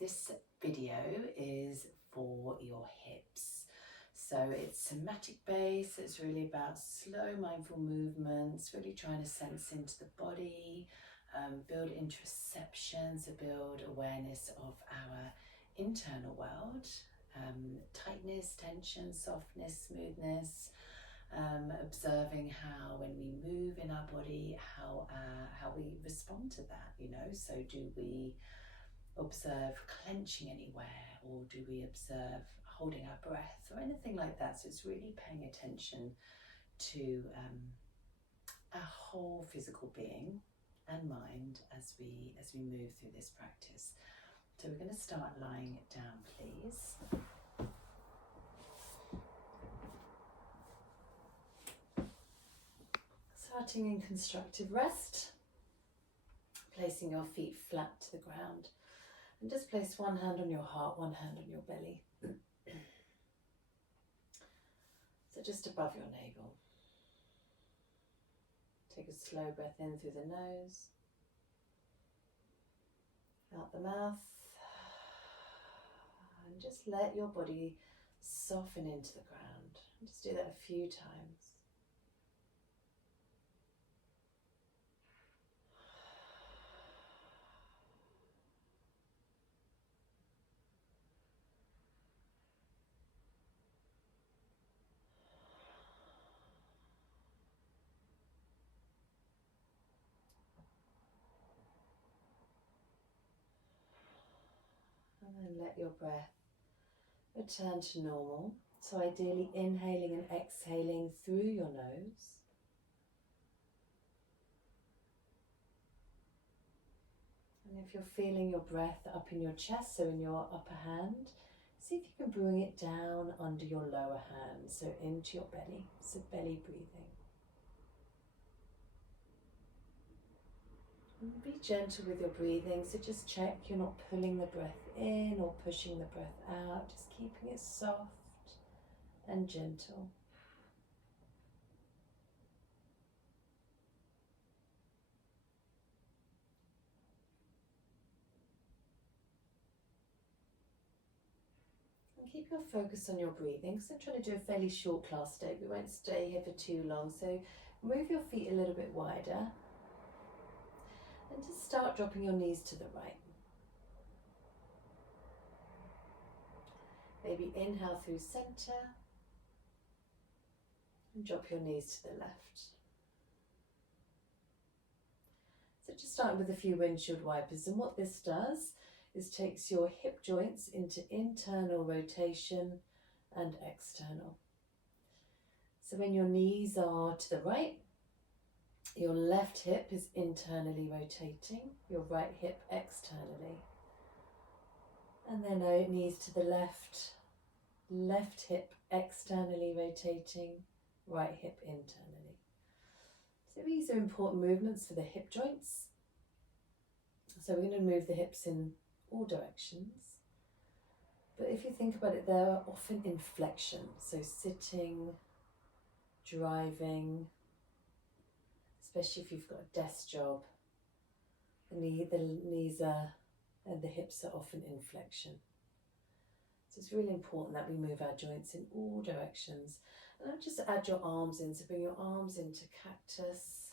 This video is for your hips. So it's somatic based, it's really about slow mindful movements, really trying to sense into the body, build interoception, so build awareness of our internal world, tightness, tension, softness, smoothness, observing how when we move in our body, how we respond to that, so do we observe clenching anywhere, or do we observe holding our breath or anything like that? So it's really paying attention to our whole physical being and mind as we move through this practice. So we're going to start lying down, please. Starting in constructive rest, placing your feet flat to the ground, and just place one hand on your heart, one hand on your belly. So just above your navel. Take a slow breath in through the nose, out the mouth, and just let your body soften into the ground. Just do that a few times. And then let your breath return to normal. So ideally inhaling and exhaling through your nose. And if you're feeling your breath up in your chest, so in your upper hand, see if you can bring it down under your lower hand, so into your belly, so belly breathing. And be gentle with your breathing, so just check you're not pulling the breath in or pushing the breath out, just keeping it soft and gentle. And keep your focus on your breathing, so I'm trying to do a fairly short class today. We won't stay here for too long, so move your feet a little bit wider. And just start dropping your knees to the right. Maybe inhale through center and drop your knees to the left. So just starting with a few windshield wipers, and what this does is takes your hip joints into internal rotation and external. So when your knees are to the right, your left hip is internally rotating, your right hip externally. And then knees to the left, left hip externally rotating, right hip internally. So these are important movements for the hip joints. So we're going to move the hips in all directions. But if you think about it, there are often inflections. So sitting, driving, especially if you've got a desk job, the knees are and the hips are often in flexion. So it's really important that we move our joints in all directions. And I'll just add your arms in, so bring your arms into cactus.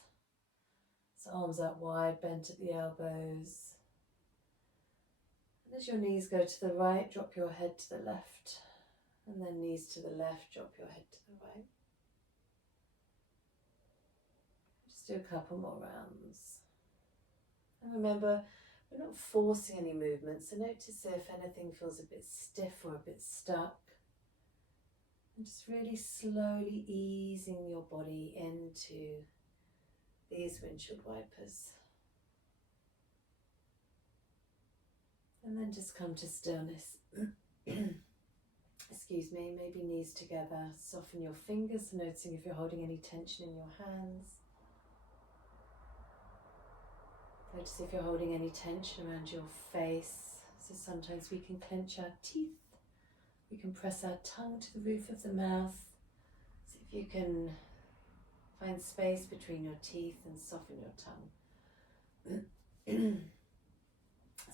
So arms out wide, bent at the elbows. And as your knees go to the right, drop your head to the left. And then knees to the left, drop your head to the right. Just do a couple more rounds. And remember, we're not forcing any movement, so notice if anything feels a bit stiff or a bit stuck. And just really slowly easing your body into these windshield wipers. And then just come to stillness. Excuse me, maybe knees together. Soften your fingers, so noticing if you're holding any tension in your hands. Notice if you're holding any tension around your face. So sometimes we can clench our teeth. We can press our tongue to the roof of the mouth. See if you can find space between your teeth and soften your tongue.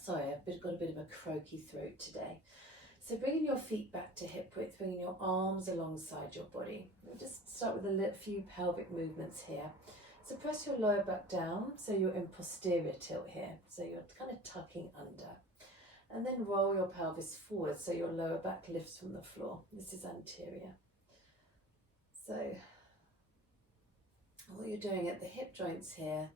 Sorry, I got a bit of a croaky throat today. So bringing your feet back to hip width, bringing your arms alongside your body. We'll just start with a few pelvic movements here. So press your lower back down, so you're in posterior tilt here. So you're kind of tucking under. And then roll your pelvis forward, so your lower back lifts from the floor. This is anterior. So what you're doing at the hip joints here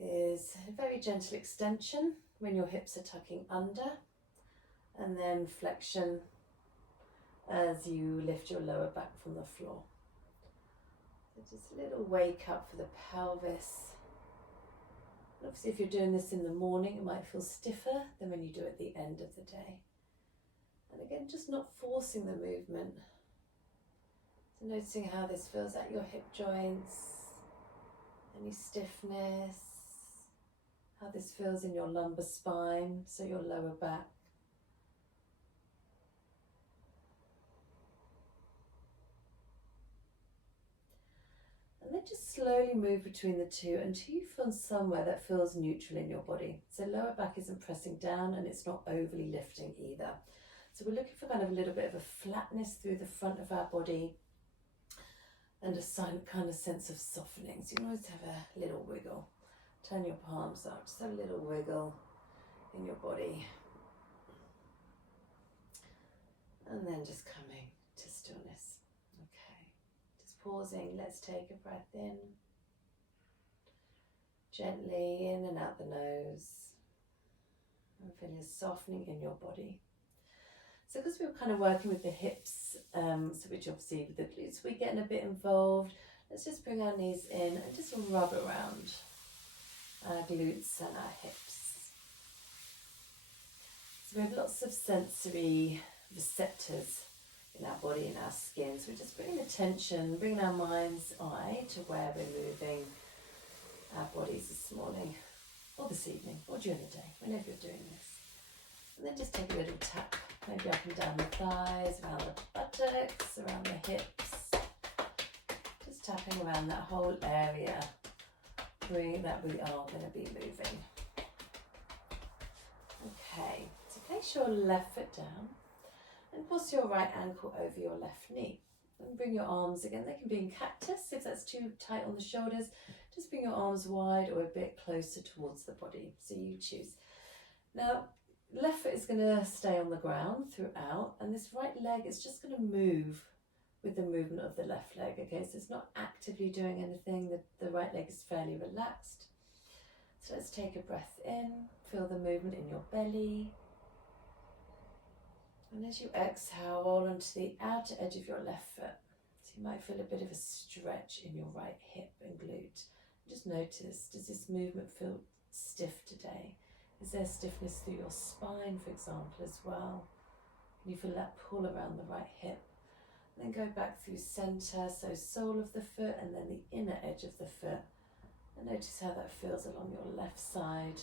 is a very gentle extension when your hips are tucking under, and then flexion as you lift your lower back from the floor. So just a little wake up for the pelvis. Obviously, if you're doing this in the morning, it might feel stiffer than when you do it at the end of the day. And again, just not forcing the movement. So noticing how this feels at your hip joints, any stiffness, how this feels in your lumbar spine, so your lower back. And then just slowly move between the two until you find somewhere that feels neutral in your body. So lower back isn't pressing down and it's not overly lifting either. So we're looking for kind of a little bit of a flatness through the front of our body and a kind of sense of softening. So you can always have a little wiggle. Turn your palms up, just have a little wiggle in your body. And then just coming to stillness. Okay, just pausing, let's take a breath in. Gently in and out the nose. And feeling a softening in your body. So because we were kind of working with the hips, so which obviously with the glutes we're getting a bit involved, let's just bring our knees in and just rub around our glutes and our hips. So we have lots of sensory receptors in our body, in our skin. So we're just bringing attention, bringing our mind's eye to where we're moving our bodies this morning, or this evening, or during the day, whenever you're doing this. And then just take a little tap, maybe up and down the thighs, around the buttocks, around the hips. Just tapping around that whole area that we are going to be moving. Okay, so place your left foot down and cross your right ankle over your left knee. And bring your arms again, they can be in cactus if that's too tight on the shoulders. Just bring your arms wide or a bit closer towards the body, so you choose. Now, left foot is going to stay on the ground throughout, and this right leg is just going to move with the movement of the left leg. Okay, so it's not actively doing anything, the right leg is fairly relaxed. So let's take a breath in, feel the movement in your belly. And as you exhale, roll onto the outer edge of your left foot. So you might feel a bit of a stretch in your right hip and glute. Just notice, does this movement feel stiff today? Is there stiffness through your spine, for example, as well? Can you feel that pull around the right hip? And then go back through centre, so sole of the foot and then the inner edge of the foot. And notice how that feels along your left side.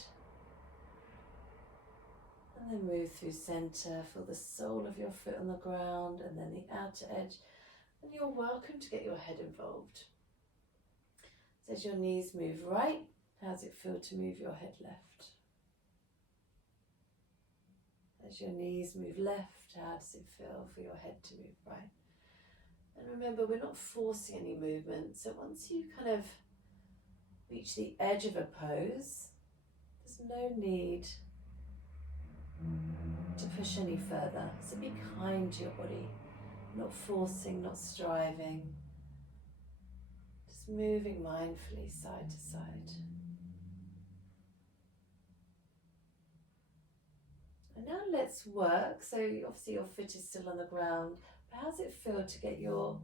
And then move through centre, feel the sole of your foot on the ground and then the outer edge. And you're welcome to get your head involved. So as your knees move right, how does it feel to move your head left? As your knees move left, how does it feel for your head to move right? And remember, we're not forcing any movement. So once you kind of reach the edge of a pose, there's no need to push any further. So be kind to your body, not forcing, not striving, just moving mindfully side to side. And now let's work. So obviously your foot is still on the ground, but how does it feel to get your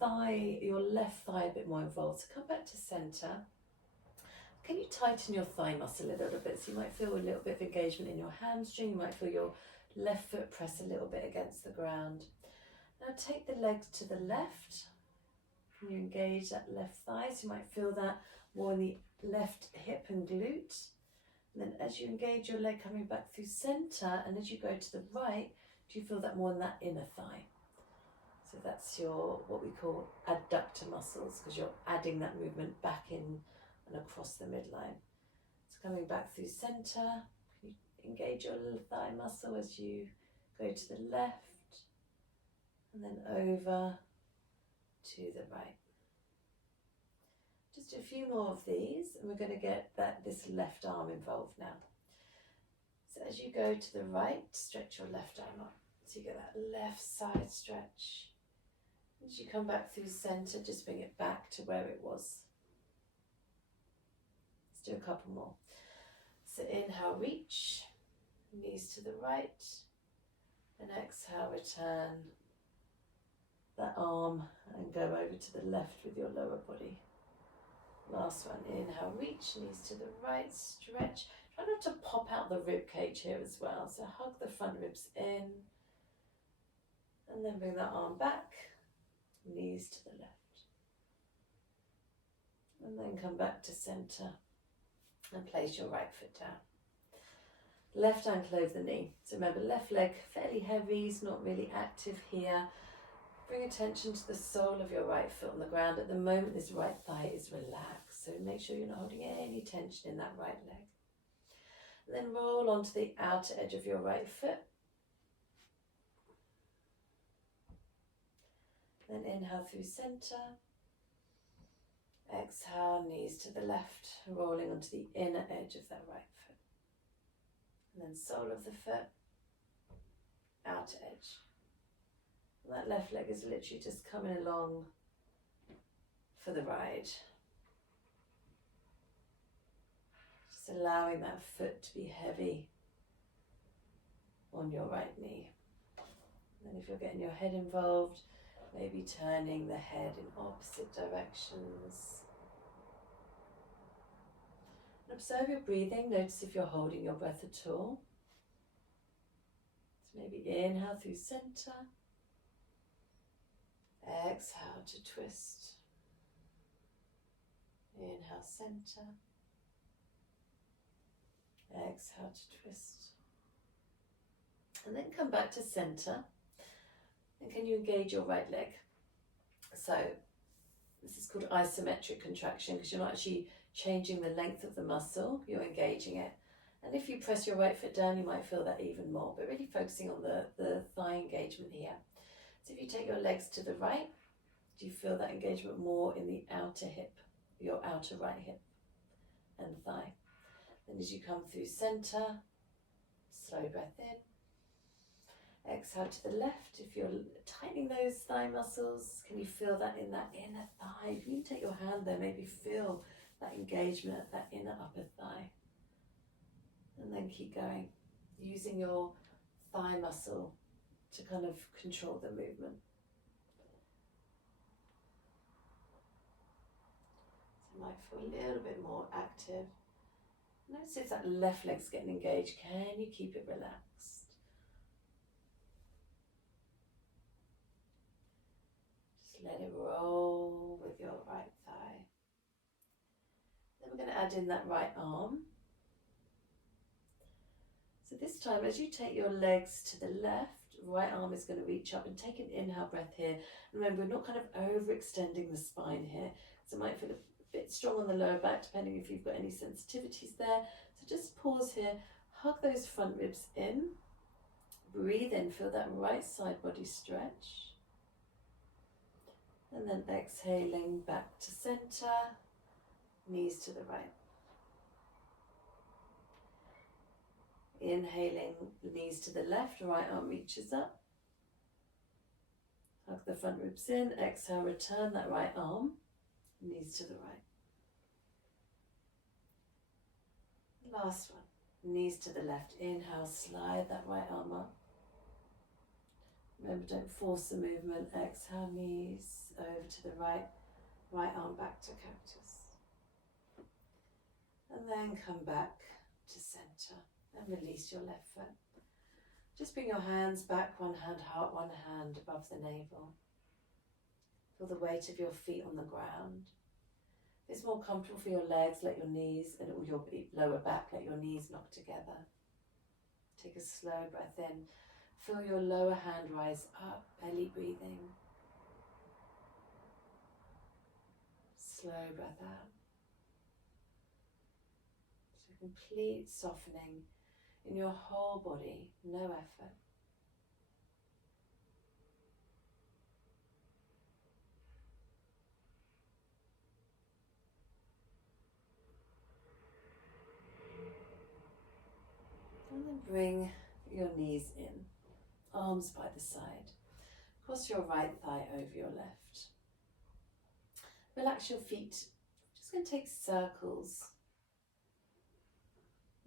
left thigh a bit more involved? So come back to centre. Can you tighten your thigh muscle a little bit? So you might feel a little bit of engagement in your hamstring. You might feel your left foot press a little bit against the ground. Now take the legs to the left. Can you engage that left thigh? So you might feel that more in the left hip and glute. And then as you engage your leg coming back through centre, and as you go to the right, do you feel that more in that inner thigh? So that's your, what we call adductor muscles, because you're adding that movement back in and across the midline. So coming back through center, you engage your thigh muscle as you go to the left and then over to the right. Just a few more of these and we're going to get this left arm involved now. So as you go to the right, stretch your left arm up. So you get that left side stretch. As you come back through center, just bring it back to where it was. Let's do a couple more. So inhale, reach, knees to the right, and exhale, return that arm and go over to the left with your lower body. Last one, inhale, reach, knees to the right, stretch. Try not to pop out the rib cage here as well. So hug the front ribs in, and then bring that arm back, knees to the left. And then come back to center and place your right foot down. Left ankle over the knee. So remember, left leg fairly heavy, it's not really active here. Bring attention to the sole of your right foot on the ground. At the moment, this right thigh is relaxed, so make sure you're not holding any tension in that right leg. And then roll onto the outer edge of your right foot. Then inhale through center. Exhale, knees to the left, rolling onto the inner edge of that right foot. And then sole of the foot, outer edge. And that left leg is literally just coming along for the ride. Just allowing that foot to be heavy on your right knee. And then if you're getting your head involved, maybe turning the head in opposite directions. And observe your breathing. Notice if you're holding your breath at all. So maybe inhale through center. Exhale to twist. Inhale, center. Exhale to twist. And then come back to center. And can you engage your right leg? So this is called isometric contraction because you're not actually changing the length of the muscle, you're engaging it. And if you press your right foot down, you might feel that even more, but really focusing on the thigh engagement here. So if you take your legs to the right, do you feel that engagement more in the outer hip, your outer right hip and thigh? Then as you come through center, slow breath in. Exhale to the left. If you're tightening those thigh muscles, can you feel that in that inner thigh? If you take your hand there, maybe feel that engagement at that inner upper thigh. And then keep going, using your thigh muscle to kind of control the movement. So it might feel a little bit more active. Notice if that left leg's getting engaged. Can you keep it relaxed? Just let it roll with your right thigh. Then we're going to add in that right arm. So this time, as you take your legs to the left, right arm is going to reach up and take an inhale breath here. Remember, we're not kind of overextending the spine here. So it might feel a bit strong on the lower back, depending if you've got any sensitivities there. So just pause here, hug those front ribs in, breathe in, feel that right side body stretch. And then exhaling back to center, knees to the right. Inhaling, knees to the left, right arm reaches up. Hug the front ribs in, exhale, return that right arm, knees to the right. Last one, knees to the left, inhale, slide that right arm up. Remember, don't force the movement, exhale, knees over to the right, right arm back to cactus. And then come back to center. And release your left foot. Just bring your hands back, one hand heart, one hand above the navel. Feel the weight of your feet on the ground. If it's more comfortable for your legs, let your knees and your lower back, let your knees knock together. Take a slow breath in. Feel your lower hand rise up, belly breathing. Slow breath out. So complete softening in your whole body, no effort. And then bring your knees in, arms by the side. Cross your right thigh over your left. Relax your feet. Just going to take circles.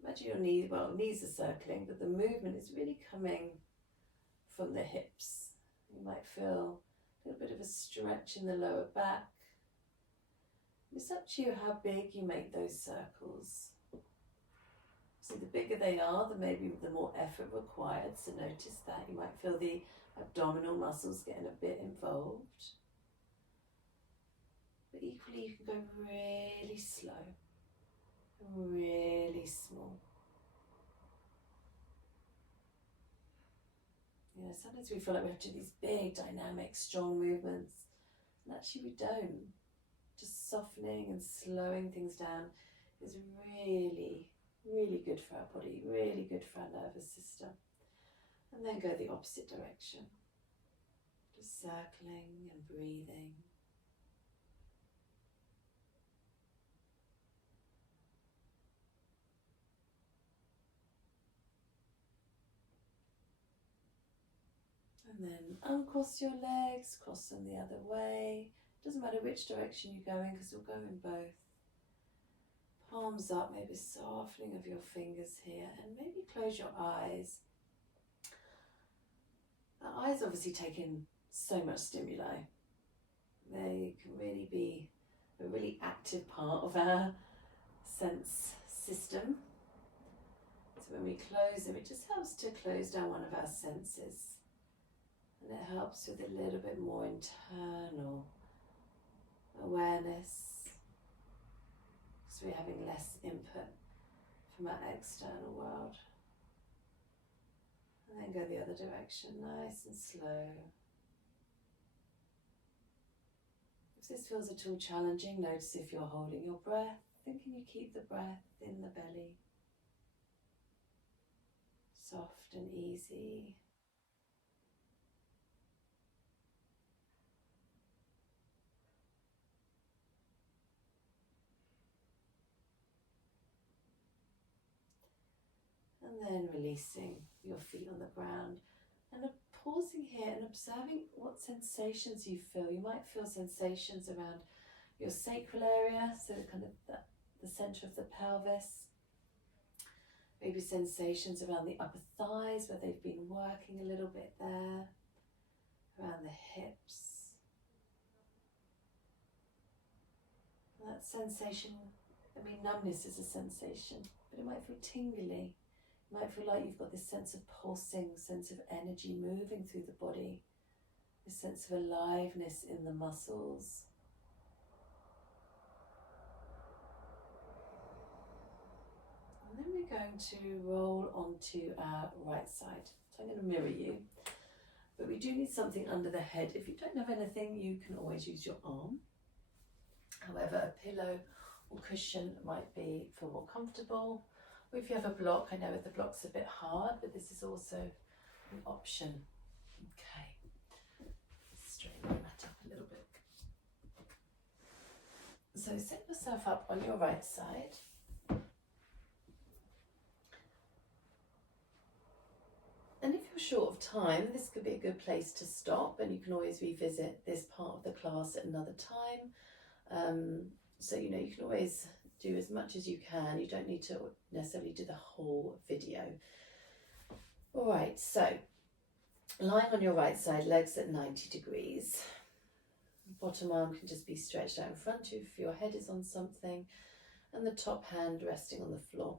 Imagine your knees, well, knees are circling, but the movement is really coming from the hips. You might feel a little bit of a stretch in the lower back. It's up to you how big you make those circles. So the bigger they are, maybe the more effort required. So notice that. You might feel the abdominal muscles getting a bit involved. But equally, you can go really slow and really small. You know, sometimes we feel like we have to do these big, dynamic, strong movements. And actually we don't. Just softening and slowing things down is really, really good for our body, really good for our nervous system. And then go the opposite direction. Just circling and breathing. And then uncross your legs, cross them the other way. Doesn't matter which direction you go in because you'll go in both. Palms up, maybe softening of your fingers here, and maybe close your eyes. Our eyes obviously take in so much stimuli. They can really be a really active part of our sense system. So when we close them, it just helps to close down one of our senses. And it helps with a little bit more internal awareness, because we're having less input from our external world. And then go the other direction, nice and slow. If this feels at all challenging, notice if you're holding your breath, then can you keep the breath in the belly? Soft and easy. And then releasing your feet on the ground and pausing here and observing what sensations you feel. You might feel sensations around your sacral area, so kind of the center of the pelvis. Maybe sensations around the upper thighs where they've been working a little bit there, around the hips. And that sensation, I mean, numbness is a sensation, but it might feel tingly. You might feel like you've got this sense of pulsing, sense of energy moving through the body, this sense of aliveness in the muscles. And then we're going to roll onto our right side. So I'm going to mirror you, but we do need something under the head. If you don't have anything, you can always use your arm. However, a pillow or cushion might feel more comfortable. Or if you have a block, I know the block's a bit hard, but this is also an option. Okay, straighten that up a little bit. So set yourself up on your right side. And if you're short of time, this could be a good place to stop, and you can always revisit this part of the class at another time. So, you know, you can always do as much as you can. You don't need to necessarily do the whole video. All right, so lying on your right side, legs at 90 degrees. Bottom arm can just be stretched out in front of you if your head is on something, and the top hand resting on the floor.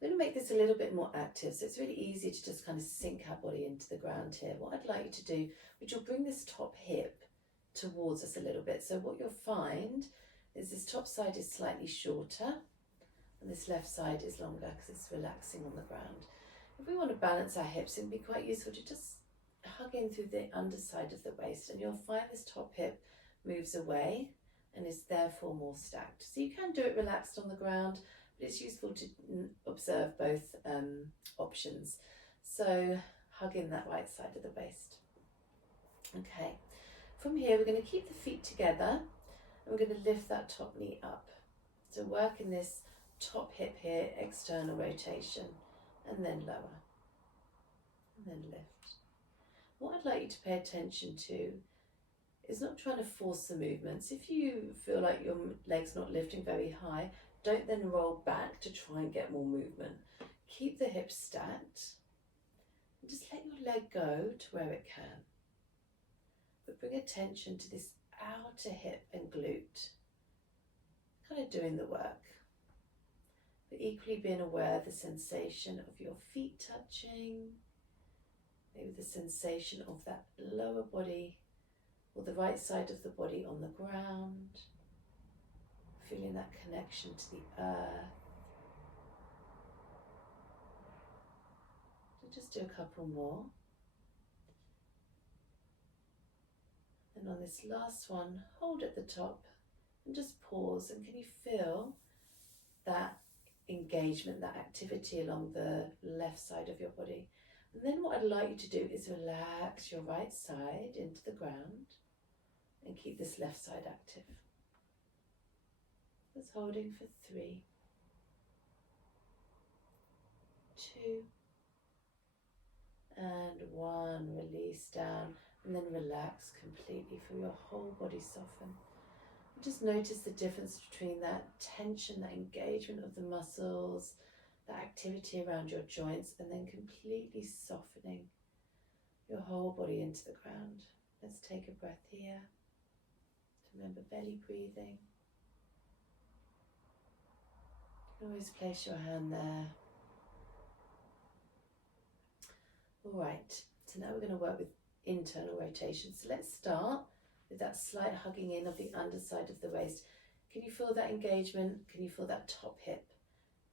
I'm going to make this a little bit more active, so it's really easy to just kind of sink our body into the ground here. What I'd like you to do, which will bring this top hip towards us a little bit. So what you'll find is this top side is slightly shorter and this left side is longer because it's relaxing on the ground. If we want to balance our hips, it would be quite useful to just hug in through the underside of the waist, and you'll find this top hip moves away and is therefore more stacked. So you can do it relaxed on the ground, but it's useful to observe both options. So hug in that right side of the waist. Okay, from here we're going to keep the feet together and we're going to lift that top knee up. So work in this top hip here, external rotation, and then lower, and then lift. What I'd like you to pay attention to is not trying to force the movements. If you feel like your leg's not lifting very high, don't then roll back to try and get more movement. Keep the hips stacked and just let your leg go to where it can. But bring attention to this outer hip and glute, kind of doing the work. But equally being aware of the sensation of your feet touching, maybe the sensation of that lower body or the right side of the body on the ground, feeling that connection to the earth. So just do a couple more. And on this last one, hold at the top and just pause. And can you feel that engagement, that activity along the left side of your body? And then what I'd like you to do is relax your right side into the ground and keep this left side active. Just holding for 3, 2, and 1. Release down and then relax completely. Feel your whole body soften. And just notice the difference between that tension, that engagement of the muscles, that activity around your joints, and then completely softening your whole body into the ground. Let's take a breath here. Remember belly breathing. You can always place your hand there. Alright, so now we're going to work with internal rotation. So let's start with that slight hugging in of the underside of the waist. Can you feel that engagement? Can you feel that top hip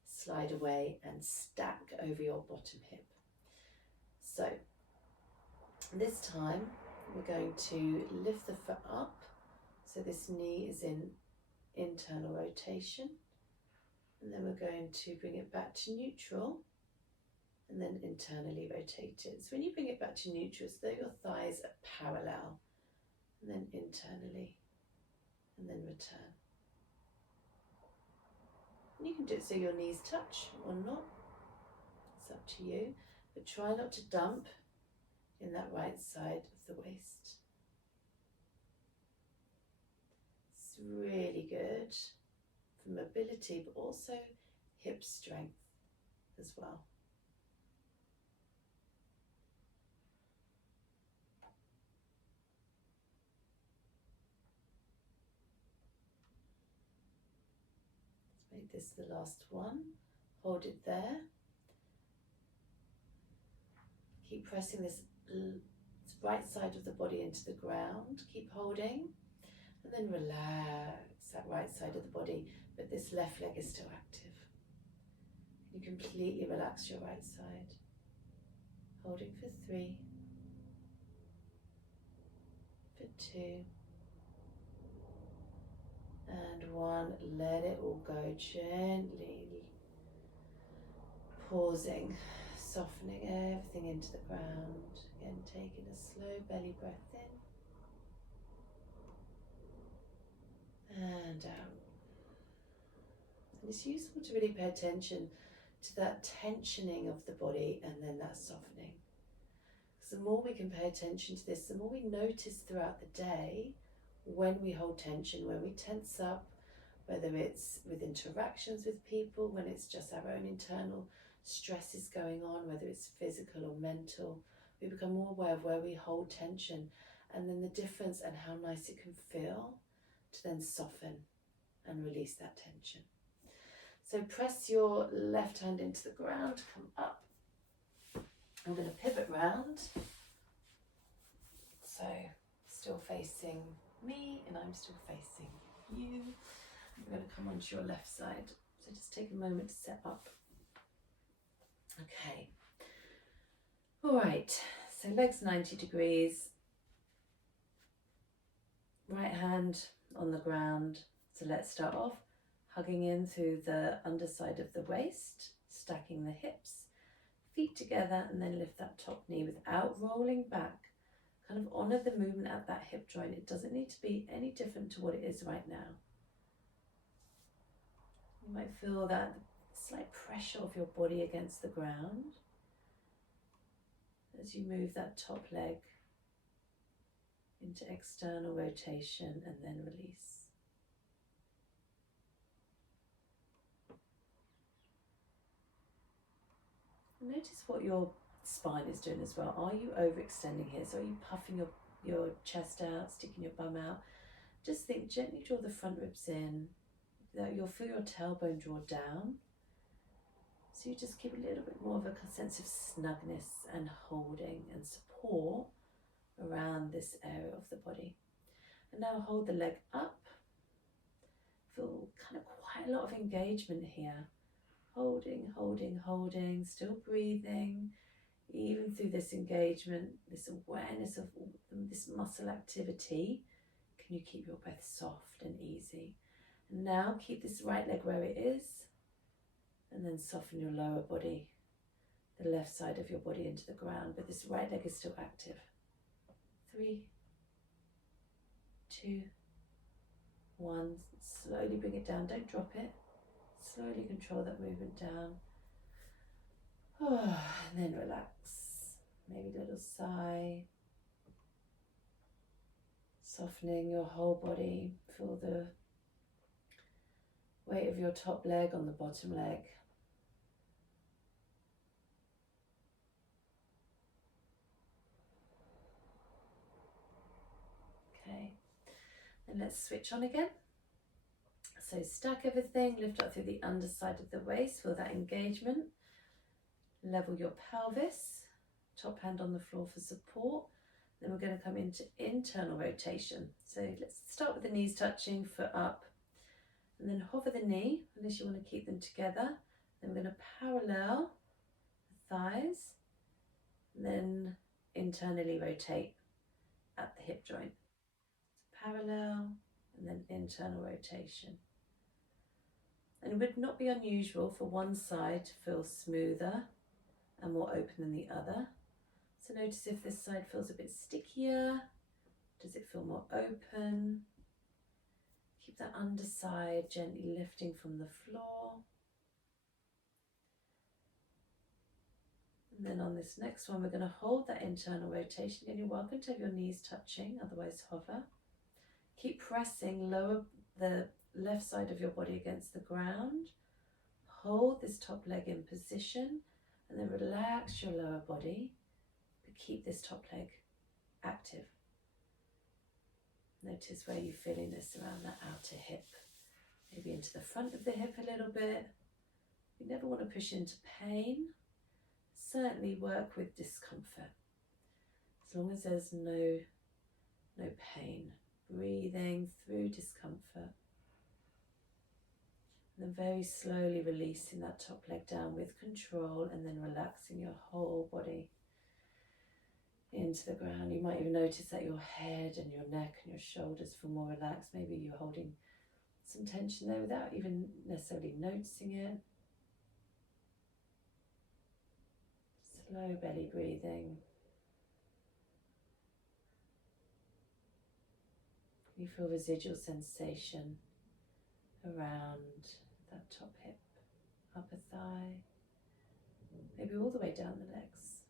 slide away and stack over your bottom hip? So this time we're going to lift the foot up. So this knee is in internal rotation, and then we're going to bring it back to neutral and then internally rotate it. So when you bring it back to neutral, it's though your thighs are parallel, and then internally, and then return. And you can do it so your knees touch or not, it's up to you, but try not to dump in that right side of the waist. It's really good for mobility, but also hip strength as well. Let's make this the last one. Hold it there. Keep pressing this right side of the body into the ground. Keep holding. And then relax that right side of the body, but this left leg is still active. You completely relax your right side. Holding for 3, for 2, and 1. Let it all go gently. Pausing, softening everything into the ground. Again, taking a slow belly breath in. And out. And it's useful to really pay attention to that tensioning of the body and then that softening. Because the more we can pay attention to this, the more we notice throughout the day when we hold tension, when we tense up, whether it's with interactions with people, when it's just our own internal stresses going on, whether it's physical or mental, we become more aware of where we hold tension and then the difference and how nice it can feel to then soften and release that tension. So press your left hand into the ground, come up. I'm going to pivot round. So still facing me and I'm still facing you. I'm going to come onto your left side. So just take a moment to set up. Okay. All right. So legs 90 degrees. Right hand on the ground. So let's start off hugging in through the underside of the waist, stacking the hips, feet together, and then lift that top knee without rolling back. Kind of honor the movement at that hip joint. It doesn't need to be any different to what it is right now. You might feel that slight pressure of your body against the ground as you move that top leg into external rotation and then release. Notice what your spine is doing as well. Are you overextending here? So are you puffing your chest out, sticking your bum out? Just think, gently draw the front ribs in. You'll feel your tailbone draw down. So you just keep a little bit more of a sense of snugness and holding and support around this area of the body. And now hold the leg up. Feel kind of quite a lot of engagement here. Holding, holding, holding, still breathing. Even through this engagement, this awareness of this muscle activity, can you keep your breath soft and easy? And now keep this right leg where it is, and then soften your lower body, the left side of your body into the ground, but this right leg is still active. 3, 2, 1. Slowly bring it down, don't drop it. Slowly control that movement down. Oh, and then relax. Maybe a little sigh. Softening your whole body. Feel the weight of your top leg on the bottom leg. Okay, and let's switch on again. So stack everything, lift up through the underside of the waist, feel that engagement. Level your pelvis, top hand on the floor for support. Then we're going to come into internal rotation. So let's start with the knees touching, foot up, and then hover the knee, unless you want to keep them together. Then we're going to parallel the thighs, and then internally rotate at the hip joint. So parallel, and then internal rotation. And it would not be unusual for one side to feel smoother and more open than the other. So notice if this side feels a bit stickier. Does it feel more open? Keep that underside gently lifting from the floor. And then on this next one, we're going to hold that internal rotation. And you're welcome to have your knees touching, otherwise hover. Keep pressing, lower the left side of your body against the ground. Hold this top leg in position and then relax your lower body, but keep this top leg active. Notice where you're feeling this around that outer hip, maybe into the front of the hip a little bit. You never want to push into pain. Certainly work with discomfort, as long as there's no pain. Breathing through discomfort. And then very slowly releasing that top leg down with control, and then relaxing your whole body into the ground. You might even notice that your head and your neck and your shoulders feel more relaxed. Maybe you're holding some tension there without even necessarily noticing it. Slow belly breathing. You feel residual sensation around that top hip, upper thigh, maybe all the way down the legs.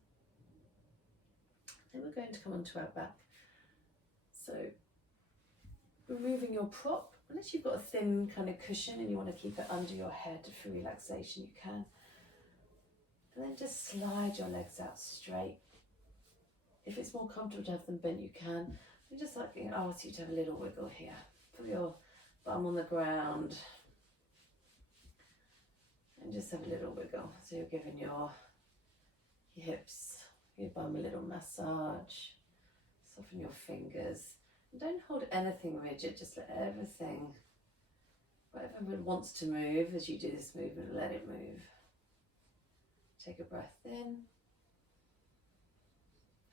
Then we're going to come onto our back. So removing your prop, unless you've got a thin kind of cushion and you want to keep it under your head for relaxation, you can. And then just slide your legs out straight. If it's more comfortable to have them bent, you can. And just like ask you to have a little wiggle here. Put your bum on the ground and just have a little wiggle. So you're giving your hips, your bum a little massage. Soften your fingers. And don't hold anything rigid, just let everything, whatever wants to move as you do this movement, let it move. Take a breath in.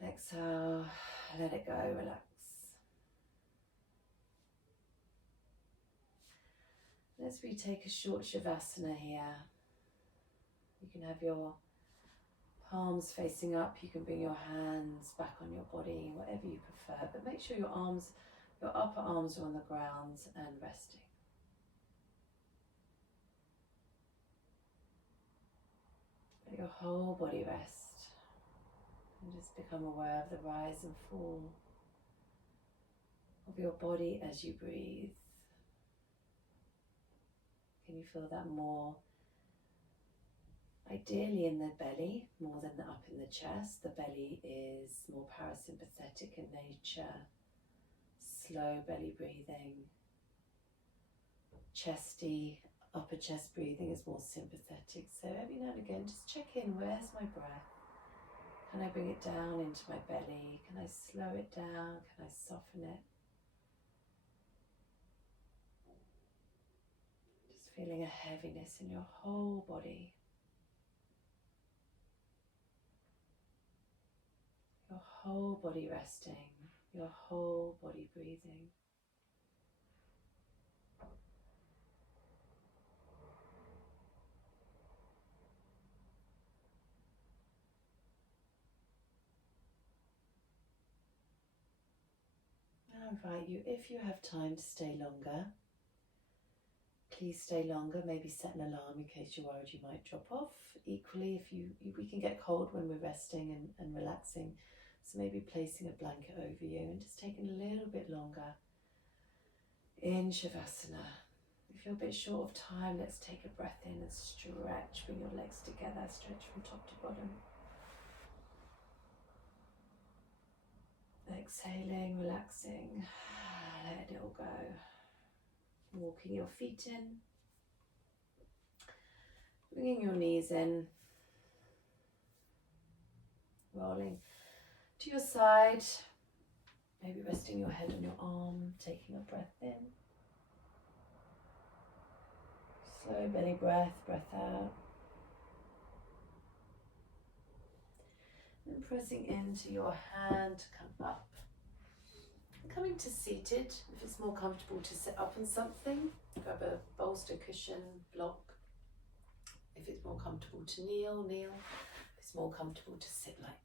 Exhale, let it go, relax. Let's retake a short shavasana here. You can have your palms facing up. You can bring your hands back on your body, whatever you prefer. But make sure your upper arms are on the ground and resting. Let your whole body rest. And just become aware of the rise and fall of your body as you breathe. Can you feel that more? Ideally in the belly, more than up in the chest. The belly is more parasympathetic in nature. Slow belly breathing. Chesty, upper chest breathing is more sympathetic. So every now and again, just check in, where's my breath? Can I bring it down into my belly? Can I slow it down? Can I soften it? Just feeling a heaviness in your whole body. Your whole body resting, your whole body breathing. I invite you, if you have time to stay longer, please stay longer. Maybe set an alarm in case you're worried you might drop off. Equally, we can get cold when we're resting and relaxing, so maybe placing a blanket over you and just taking a little bit longer in Shavasana. If you're a bit short of time, let's take a breath in and stretch. Bring your legs together, stretch from top to bottom. Exhaling, relaxing, let it all go. Walking your feet in, bringing your knees in, rolling to your side, maybe resting your head on your arm, taking a breath in. Slow belly breath out. And pressing into your hand to come up. Coming to seated, if it's more comfortable to sit up on something, grab a bolster, cushion, block. If it's more comfortable to kneel. If it's more comfortable to sit like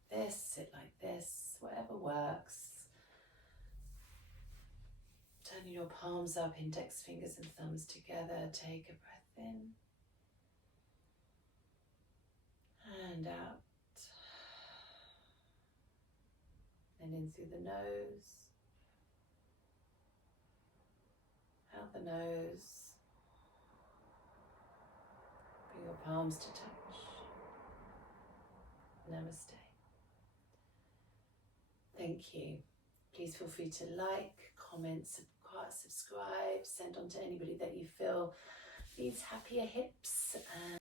this, whatever works. Turning your palms up, index fingers and thumbs together, take a breath in and out. And in through the nose, out the nose. Bring your palms to touch. Namaste. Thank you. Please feel free to like, comment, subscribe, send on to anybody that you feel needs happier hips.